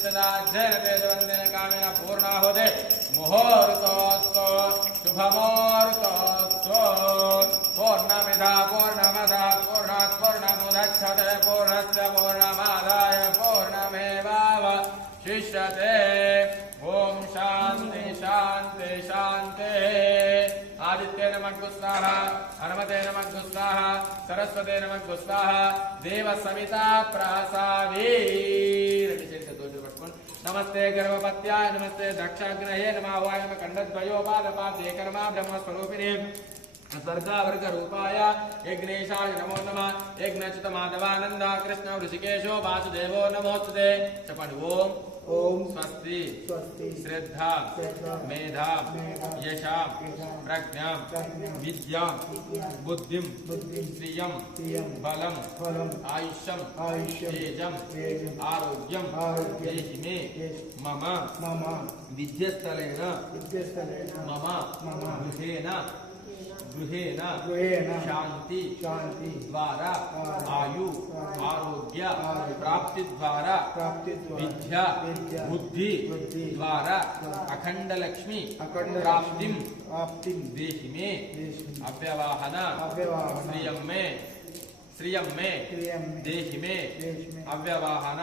नित्यदाध्ययन तेजवन्देन कामेन पूर्णाहुते मुहूर्तोऽस्तु शुभमुहूर्तोऽस्तु पूर्णमिदा पूर्णमदः पूर्णात् पूर्णमुदच्छते पूर्णस्य पूर्णमादाय पूर्णमेवावशिष्यते ओम शांति शांति शांति आदित्य नमः स्वाहा हनुमते नमः स्वाहा सरस्वते नमः स्वाहा देव सविता प्रासावीर नमस्ते गर्भपत्याय नमस्ते दक्षाग्रहे नमः वायम खंडद्वयोपादपाद्ये कर्मा ब्रह्मस्वरूपिणे सर्गावर्ग रूपाय यज्ञेशाय नमो नमः यज्ञच्युत माधवानंद कृष्ण ऋषिकेशो वासुदेवो नमोस्तुते चपण ओम स्वस्ति श्रद्धा मेधा यशा प्रज्ञा विद्या बुद्धिं श्रियं बलम आयुष्यम तेजम आरोग्यम देहि मे मम विद्यस्थलेन मम गृहेण शांति द्वारा आयु आरोग्य प्राप्ति द्वारा विद्या बुद्धि द्वारा अखंड लक्ष्मी प्राप्तिं देहि मे अव्यवाहन श्रियं मे देहि मे अव्यवाहन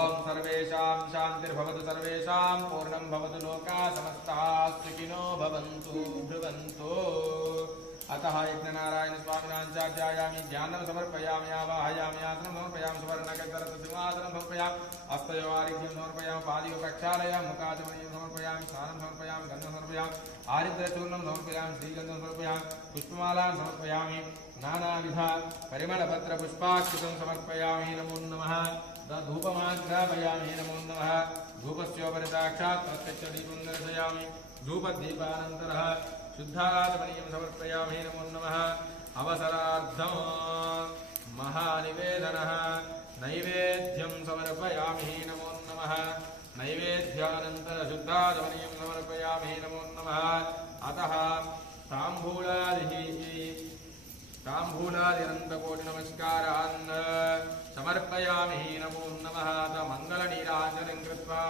ओम सर्वेषां शान्तिर्भवतु सर्वेषां पूर्णं भवतु लोका समस्ताः सुखिनो भवन्तु भ्रुवन्तु अतः यज्ञनारायण स्वामिनाचार्यायामि ज्ञानं समर्पयामि आवाहयामि आसनं समर्पयामि सुवर्णकरसिंहासनं समर्पयामि हस्तयोर्घ्यं समर्पयामि पादयोः प्रक्षालयामि मुखाचमनीयं समर्पयामि स्नानं समर्पयामि गन्धं समर्पयामि आरिद्रचूर्णं समर्पयामि श्रीगन्धं समर्पयामि पुष्पमालां समर्पयामि नानाविध परिमलपत्र पुष्पाक्षितं समर्पयामि नमो नमः धूपमाग्रापयामि नमो नमः धूपस्योपरि साक्षात् प्रत्यक्षदीपं दर्शयामि धूपदीपानन्तरः शुद्धाचमनीयं समर्पयामि नमो नमः अवसरार्थं महानिवेदनः नैवेद्यं समर्पयामि नमो नमः नैवेद्यानन्तरं शुद्धाचमनीयं समर्पयामि नमो नमः अतः ताम्बूलादिनन्तकोटिनमस्कारान् समर्पयामि नमो नमः मङ्गलनीराजनं कृत्वा